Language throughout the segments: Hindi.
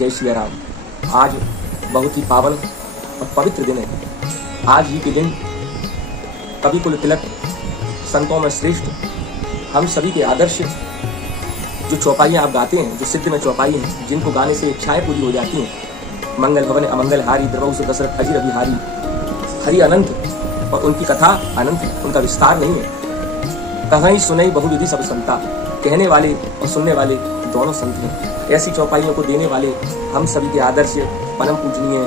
जय सिया राम। आज बहुत ही पावन और पवित्र दिन है। आज ही के दिन कवि कुल तिलक, संतों में श्रेष्ठ, हम सभी के आदर्श जो चौपाइयाँ आप गाते हैं, जो सिद्ध में चौपाई हैं, जिनको गाने से इच्छाएं पूरी हो जाती हैं। मंगल भवन अमंगल हारी, द्रवौ से दशरथ अजिर अभिहारी। हरि अनंत और उनकी कथा अनंत है, उनका विस्तार नहीं है। कहीं सुनई बहुविधि सब संता, कहने वाले और सुनने वाले दोनों संत हैं। ऐसी चौपाइयों को देने वाले हम सभी के आदर्श परम पूजनीय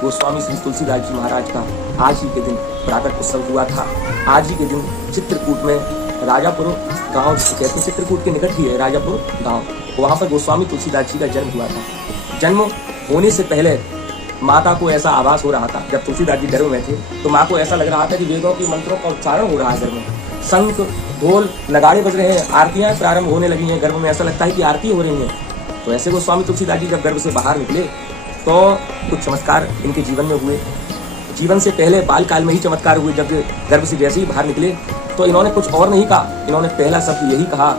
गोस्वामी श्री तुलसीदास जी महाराज का आज ही के दिन प्राकट उत्सव हुआ था। आज ही के दिन चित्रकूट में राजापुर गांव कहते हैं, चित्रकूट के निकट ही है राजापुर गांव, वहां पर गोस्वामी तुलसीदास जी का जन्म हुआ था। जन्म होने से पहले माता को ऐसा आभास हो रहा था, जब तुलसीदास जी गर्भ में थे तो माँ को ऐसा लग रहा था कि वेदों के मंत्रों का उच्चारण हो रहा है गर्भ में, शंख ढोल नगाड़े बज रहे हैं, आरतियां प्रारंभ होने लगी हैं, गर्भ में ऐसा लगता है कि आरती हो रही है। तो ऐसे गोस्वामी तुलसीदास जी जब गर्भ से बाहर निकले तो कुछ चमत्कार इनके जीवन में हुए। जीवन से पहले बाल काल में ही चमत्कार हुए। जब गर्भ से जैसे ही बाहर निकले तो इन्होंने कुछ और नहीं कहा, इन्होंने पहला शब्द यही कहा,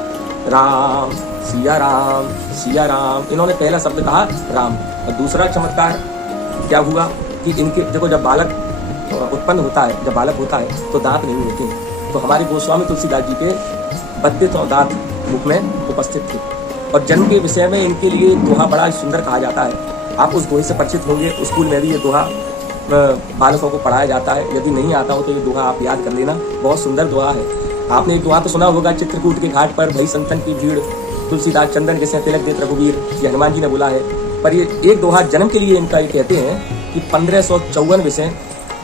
राम सिया राम सिया राम। इन्होंने पहला शब्द कहा राम। और दूसरा चमत्कार क्या हुआ कि इनके देखो, जब बालक उत्पन्न होता है, जब बालक होता है तो दांत नहीं होते। तो हमारे गोस्वामी तुलसीदास जी के 32 दांत मुख में उपस्थित थे। और जन्म के विषय में इनके लिए दोहा बड़ा सुंदर कहा जाता है। आप उस दोहे से परिचित होंगे, स्कूल में भी ये दोहा बालकों को पढ़ाया जाता है। यदि नहीं आता हो तो ये दोहा आप याद कर लेना, बहुत सुंदर दोहा है। आपने एक दोहा तो सुना होगा, चित्रकूट के घाट पर भई संतन की भीड़, तुलसीदास चंदन जैसे तिलक देत रघुवीर, ये हनुमान जी ने बोला है। पर ये एक दोहा जन्म के लिए इनका ये कहते हैं कि 1554 विषय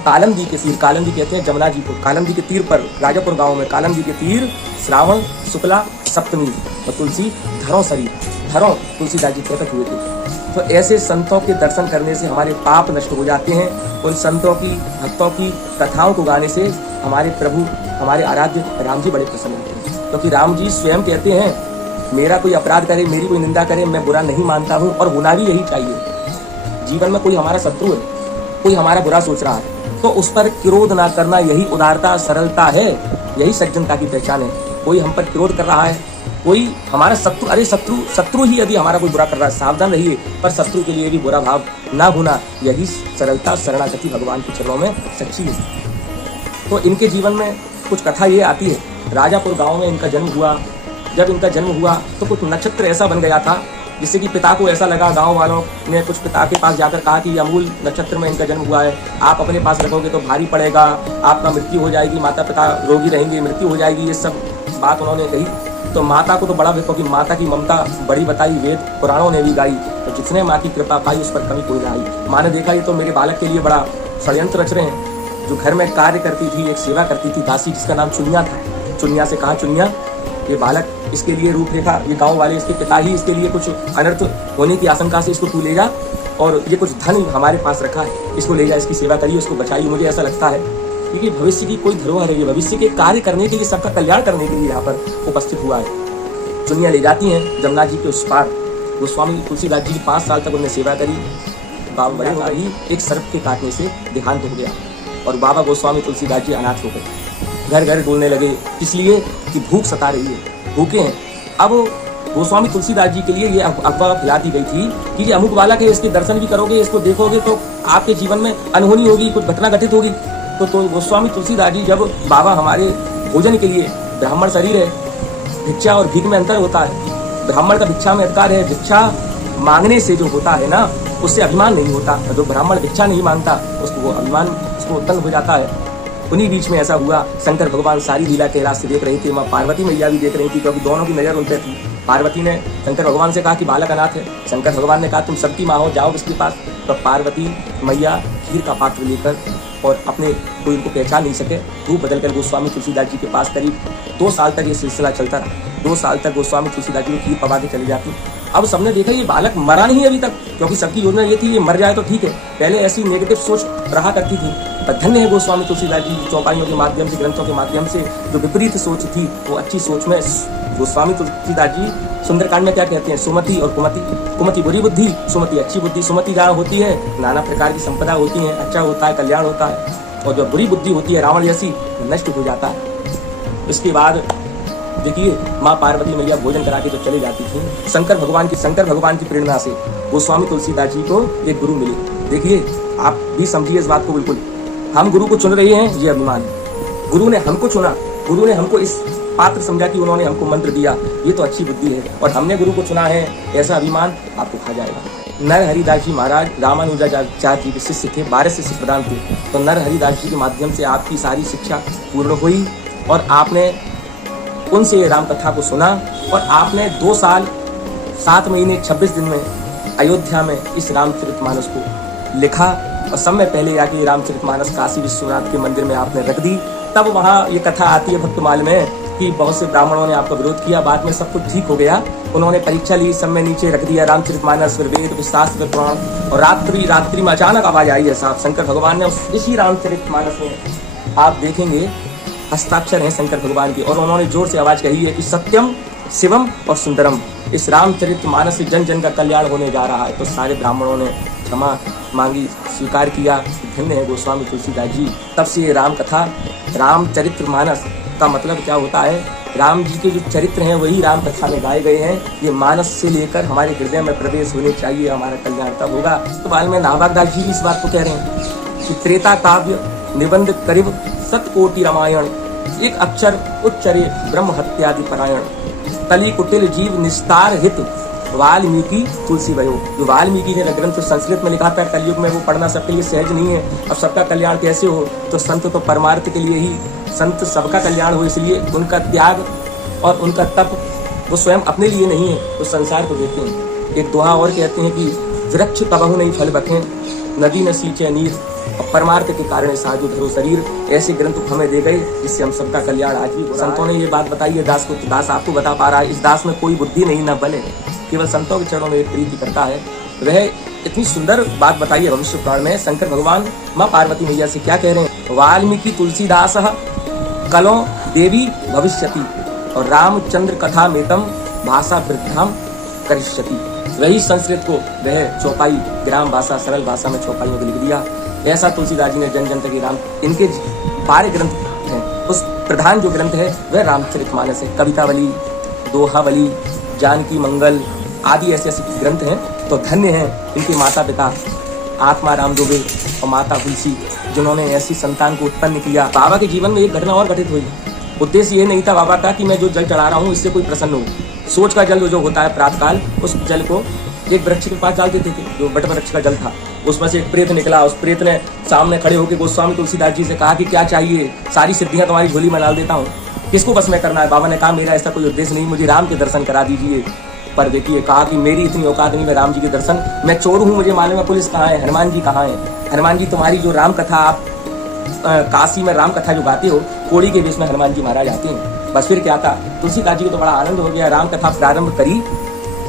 कालम जी के तीर, कालम जी कहते हैं जमुना जी को, कालम जी के तीर पर राजापुर गांव में कालम जी के तीर श्रावण शुक्ला सप्तमी और तुलसी धरों तुलसीदास जी प्रकट हुए थे। तो ऐसे संतों के दर्शन करने से हमारे पाप नष्ट हो जाते हैं। उन संतों की, भक्तों की कथाओं को गाने से हमारे प्रभु, हमारे आराध्य राम जी बड़े प्रसन्न होते हैं। क्योंकि राम जी स्वयं कहते हैं, मेरा कोई अपराध करे, मेरी कोई निंदा करे, मैं बुरा नहीं मानता हूँ, और होना भी यही चाहिए। जीवन में कोई हमारा शत्रु है, कोई हमारा बुरा सोच रहा है, तो उस पर क्रोध ना करना, यही उदारता सरलता है, यही सज्जनता की पहचान है। कोई हम पर क्रोध कर रहा है, कोई हमारा शत्रु, अरे शत्रु ही यदि हमारा कोई बुरा कर रहा है, सावधान रहिए, पर शत्रु के लिए भी बुरा भाव ना होना, यही सरलता शरणागति भगवान के चरणों में सच्ची है। तो इनके जीवन में कुछ कथा ये आती है, राजापुर गांव में इनका जन्म हुआ। जब इनका जन्म हुआ तो कुछ नक्षत्र ऐसा बन गया था जिससे कि पिता को ऐसा लगा, गांव वालों ने कुछ पिता के पास जाकर कहा कि अमूल नक्षत्र में इनका जन्म हुआ है, आप अपने पास रखोगे तो भारी पड़ेगा, आपका मृत्यु हो जाएगी, माता पिता रोगी रहेंगे, मृत्यु हो जाएगी, ये सब बात उन्होंने कही। तो माता को तो बड़ा दुख, क्योंकि माता की ममता बड़ी बताई, वेद पुराणों ने भी गाई, तो जिसने माँ की कृपा पाई उस पर कमी कोई ना आई। माँ ने देखा ये तो मेरे बालक के लिए बड़ा षड्यंत्र रच रहे हैं। जो घर में कार्य करती थी, एक सेवा करती थी दासी, जिसका नाम चुनिया था, चुनिया से कहा, चुनिया ये बालक, इसके लिए रूपरेखा, ये गांव वाले, इसके पिता ही इसके लिए कुछ अनर्थ होने की आशंका से इसको तू ले जा, और ये कुछ धन हमारे पास रखा है, इसको ले जा, इसकी सेवा करिए, उसको बचाइए। मुझे ऐसा लगता है क्योंकि भविष्य की कोई धरोहर है, ये भविष्य के कार्य करने के लिए, सबका कल्याण करने के लिए यहाँ पर उपस्थित हुआ है। चुनिया ले जाती हैं जमुना जी के उस पार। गोस्वामी तुलसीदास जी 5 साल तक उन्हें सेवा करी। बाबा बड़े होकर ही एक सर्प के काटने से देहांत हो गया और बाबा गोस्वामी तुलसीदास जी अनाथ हो गए। घर घर डोलने लगे, इसलिए कि भूख सता रही है, भूखे हैं। अब गोस्वामी तुलसीदास जी के लिए ये अफवाह फैला दी गई थी कि ये अमुक वाला के, इसके दर्शन भी करोगे, इसको देखोगे तो आपके जीवन में अनहोनी होगी, कुछ घटना घटित होगी। तो गोस्वामी तुलसीदास जी, जब बाबा हमारे भोजन के लिए, ब्राह्मण शरीर है, भिक्षा और भीख में अंतर होता है। ब्राह्मण का भिक्षा में अधिकार है, भिक्षा मांगने से जो होता है ना, उससे अभिमान नहीं होता। जो ब्राह्मण भिक्षा नहीं मांगता उसको वो अभिमान उसको उत्पन्न हो जाता है। उन्हीं बीच में ऐसा हुआ, शंकर भगवान सारी लीला कैलाश से देख रही थी, माँ पार्वती मैया भी देख रही थी, क्योंकि दोनों की नजर उन पर थी। पार्वती ने शंकर भगवान से कहा कि बालक अनाथ है। शंकर भगवान ने कहा तुम सबकी माँ हो, जाओ उसके पास। तो पार्वती मैया खीर का पात्र लेकर, और अपने कोई इनको पहचान नहीं सके, रूप बदल कर गोस्वामी तुलसीदास जी के पास करीब 2 साल तक ये सिलसिला चलता रहा। 2 साल तक गोस्वामी तुलसीदास जी को खीर पका के चली जाती। अब सबने देखा ये बालक मरा नहीं अभी तक, क्योंकि सबकी योजना ये थी ये मर जाए तो ठीक है, पहले ऐसी नेगेटिव सोच रहा करती थी। पर धन्य है गोस्वामी तुलसीदास जी, चौपाइयों के माध्यम से, ग्रंथों के माध्यम से जो विपरीत सोच थी वो अच्छी सोच में गोस्वामी तुलसीदास जी सुंदरकांड में क्या कहते हैं, सुमति और कुमति। कुमति बुरी बुद्धि, सुमति अच्छी बुद्धि। सुमति जहाँ होती है नाना प्रकार की संपदा होती है, अच्छा होता है, कल्याण होता है। और जो बुरी बुद्धि होती है रावण जैसी, नष्ट हो जाता है। इसके बाद देखिए माँ पार्वती मैया भोजन करा के तो चली जाती थी। शंकर भगवान की प्रेरणा से गोस्वामी तुलसीदास जी को एक गुरु मिले। देखिए आप भी समझिए इस बात को बिल्कुल। हम गुरु को चुन रहे हैं, ये अभिमान है। गुरु ने हमको चुना, गुरु ने हमको इस पात्र समझा कि उन्होंने हमको मंत्र दिया, ये तो अच्छी बुद्धि है। और हमने गुरु को चुना है, ऐसा अभिमान आपको खा जाएगा। नर हरिदास जी महाराज रामानुजाचार्य जी के शिष्य थे, 12 शिष्य प्रधान थे। तो नर हरिदास जी के माध्यम से आपकी सारी शिक्षा पूर्ण हुई और आपने उनसे ये राम कथा को सुना और आपने 2 साल 7 महीने 26 दिन में अयोध्या में इस रामचरितमानस को लिखा। और समय पहले आके ये रामचरितमानस काशी विश्वनाथ के मंदिर में आपने रख दी। तब वहाँ ये कथा आती है भक्तमाल में कि बहुत से ब्राह्मणों ने आपका विरोध किया, बाद में सब कुछ ठीक हो गया। उन्होंने परीक्षा ली, सब में नीचे रख दिया रामचरितमानस, फिर वेद, फिर शास्त्र, फिर पुराण। और रात्रि में अचानक आवाज आई है साहब, शंकर भगवान ने इसी रामचरितमानस में आप देखेंगे हस्ताक्षर हैं शंकर भगवान के। और उन्होंने जोर से आवाज कही है कि सत्यम शिवम और सुंदरम, इस रामचरितमानस से जन जन का कल्याण होने जा रहा है। तो सारे ब्राह्मणों ने क्षमा मांगी, स्वीकार किया, धन्य है गोस्वामी तुलसीदास जी। तब से ये राम कथा, रामचरितमानस का मतलब क्या होता है, राम जी के जो चरित्र हैं वही राम कथा में गाए गए हैं। ये मानस से लेकर हमारे हृदय में प्रवेश होने चाहिए, हमारा कल्याण तब होगा। तो बाद में नाभागदास जी इस बात को कह रहे हैं कि त्रेता काव्य निबंध करीब 7 कोटि रामायण, एक अक्षर उच्चरे ब्रह्म हत्यादि परायण, तली कुटिल जीव निस्तार हित वाल्मीकि तुलसी भयो। जो वाल्मीकि ने ग्रंथ संस्कृत में लिखा था, कलयुग में वो पढ़ना सबके लिए सहज नहीं है। अब सबका कल्याण कैसे हो, तो संत तो परमार्थ के लिए ही, संत सबका कल्याण हो, इसलिए उनका त्याग और उनका तप वो स्वयं अपने लिए नहीं है, वो संसार को देते हैं। एक दोहा और कहते हैं कि वृक्ष कबहु नहीं फल बखें, नदी न सींचे नीर, और परमार्थ के कारण साधु धरो शरीर। ऐसे ग्रंथ हमें दे गए जिससे हम सबका कल्याण आज भी। संतों ने ये बात बताई है दास को, दास आपको बता पा रहा है। इस दास में कोई बुद्धि नहीं, ना बल है, केवल संतों के चरणों में एक प्रीति करता है। वह इतनी सुंदर बात बताई है भविष्य पुराण में। शंकर भगवान माँ पार्वती मैया से क्या कह रहे हैं, वाल्मीकि तुलसीदास कलो देवी भविष्यति और रामचंद्र कथा मेतम भाषा वृद्धाम करिष्यति। वही संस्कृत को वह चौपाई, ग्राम भाषा, सरल भाषा में चौपाइयों को लिख दिया। ऐसा तुलसीदास जी ने जन जन तक राम, इनके 12 ग्रंथ हैं, उस प्रधान जो ग्रंथ है वह रामचरितमानस है। कवितावली, दोहावली, जानकी मंगल आदि ऐसे ऐसे ग्रंथ हैं। तो धन्य हैं इनके माता पिता आत्मा राम दुबे और माता तुलसी, जिन्होंने ऐसी संतान को उत्पन्न किया। बाबा के जीवन में एक घटना और घटित हुई। उद्देश्य ये नहीं था बाबा का कि मैं जो जल चढ़ा रहा हूँ इससे कोई प्रसन्न हो। सोच का जल जो होता है प्रातःकाल, उस जल को एक वृक्ष के पास डाल देते थे, जो बट वृक्ष का जल था। उसमें से एक प्रेत निकला। उस प्रेत ने सामने खड़े होकर गोस्वामी तुलसीदास जी से कहा कि क्या चाहिए, सारी सिद्धियां तुम्हारी झोली में डाल देता हूँ, किसको बस में करना है। बाबा ने कहा मेरा ऐसा कोई उद्देश्य नहीं, मुझे राम के दर्शन करा दीजिए। पर देखिए कहा कि मेरी इतनी औकात नहीं, मैं राम जी के दर्शन, मैं चोर हूँ, मुझे मालूम है पुलिस कहाँ है, हनुमान जी कहाँ है। हनुमान जी तुम्हारी जो राम कथा, आप काशी में राम कथा जो गाते हो, कोड़ी के वेश में हनुमान जी महाराज आते हैं। बस फिर क्या था, तुलसीदास जी को तो बड़ा आनंद हो गया, राम कथा प्रारंभ करी,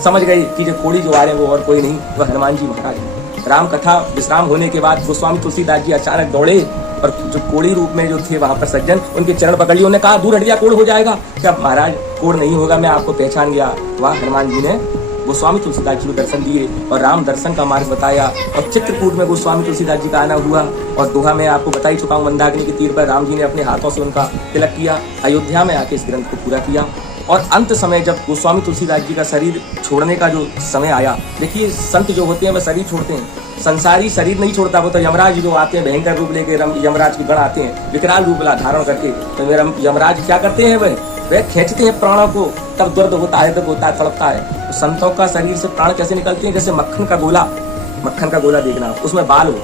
समझ गए कि जो कोड़ी जो आ रहे हैं वो और कोई नहीं, वह हनुमान जी महाराज है। राम कथा विश्राम होने के बाद गोस्वामी तुलसीदास जी अचानक दौड़े और जो कोड़ी रूप में जो थे वहां पर सज्जन, उनके चरण पकड़ लिए। उन्होंने कहा दूर हट जा, कोड़ हो जाएगा। क्या महाराज कोड़ नहीं होगा, मैं आपको पहचान गया। वहाँ हनुमान जी ने गोस्वामी तुलसीदास जी को दर्शन दिए और राम दर्शन का मार्ग बताया। और चित्रकूट में गोस्वामी तुलसीदास जी का आना हुआ। और दोहा में आपको बता ही चुका हूँ, मंदाकिनी के तीर पर राम जी ने अपने हाथों से उनका तिलक किया। अयोध्या में आके इस ग्रंथ को पूरा किया। और अंत समय जब गोस्वामी तुलसीदास जी का शरीर छोड़ने का जो समय आया, देखिए संत जो होते हैं वह शरीर छोड़ते हैं, संसारी शरीर नहीं छोड़ता। वो तो यमराज जो आते हैं भयंकर रूप लेके, यमराज के गण आते हैं विकराल रूप धारण करके, तो यमराज क्या करते हैं, वह खींचते हैं प्राणों को। तब दर्द होता है, तब होता है, तड़पता है। तो संतों का शरीर से प्राण कैसे निकलते हैं, जैसे मक्खन का गोला देखना, उसमें बाल हो,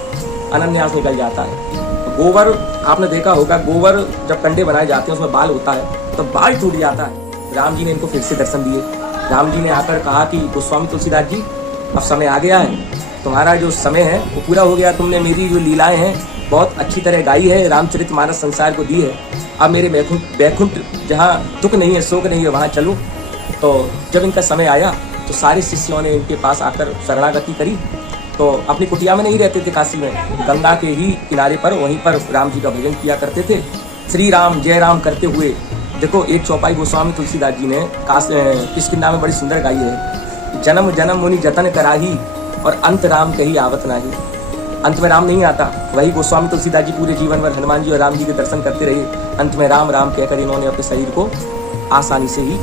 अनन्यास निकल जाता है। गोबर आपने देखा होगा, गोबर जब कंडे बनाए जाते हैं उसमें बाल होता है, तो बाल टूट जाता है। राम जी ने इनको फिर से दर्शन दिए। राम जी ने आकर कहा कि गोस्वामी तुलसीदास जी अब समय आ गया है, तुम्हारा जो समय है वो पूरा हो गया, तुमने मेरी जो लीलाएं हैं बहुत अच्छी तरह गाई है, रामचरितमानस संसार को दी है। अब मेरे बैकुंठ जहाँ दुख नहीं है, शोक नहीं है, वहाँ चलो। तो जब इनका समय आया तो सारे शिष्यों ने इनके पास आकर शरणागति करी। तो अपनी कुटिया में नहीं रहते थे काशी में, गंगा के ही किनारे पर, वहीं पर राम जी का भजन किया करते थे, श्री राम जय राम करते हुए। देखो एक चौपाई गोस्वामी तुलसीदास जी ने किसके नाम में बड़ी सुंदर गाई है, जन्म जन्म मुनि जतन कराही और अंत राम कही आवत नाही। अंत में राम नहीं आता। वही गोस्वामी तुलसीदास जी पूरे जीवन भर हनुमान जी और राम जी के दर्शन करते रहे। अंत में राम राम कहकर इन्होंने अपने शरीर को आसानी से ही,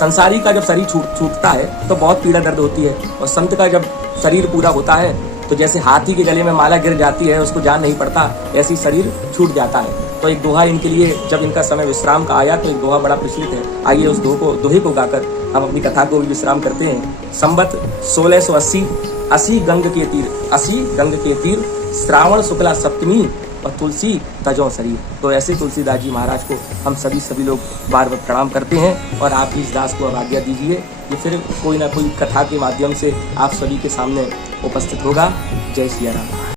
संसारी का जब शरीर छूटता है तो बहुत पीड़ा दर्द होती है, और संत का जब शरीर पूरा होता है तो जैसे हाथी के गले में माला गिर जाती है, उसको जान नहीं पड़ता, ऐसी शरीर छूट जाता है। तो एक दोहा इनके लिए, जब इनका समय विश्राम का आया तो एक दोहा बड़ा प्रचलित है। आइए उस दोहे को गाकर हम अपनी कथा को भी विश्राम करते हैं। संवत 1680, 80 गंग के तीर, श्रावण शुक्ला सप्तमी, और तुलसी तजो शरीर। तो ऐसे तुलसीदास जी महाराज को हम सभी लोग बार बार प्रणाम करते हैं। और आप भी इस दास को अब आज्ञा दीजिए, ये फिर कोई ना कोई कथा के माध्यम से आप सभी के सामने उपस्थित होगा। जय सिया राम।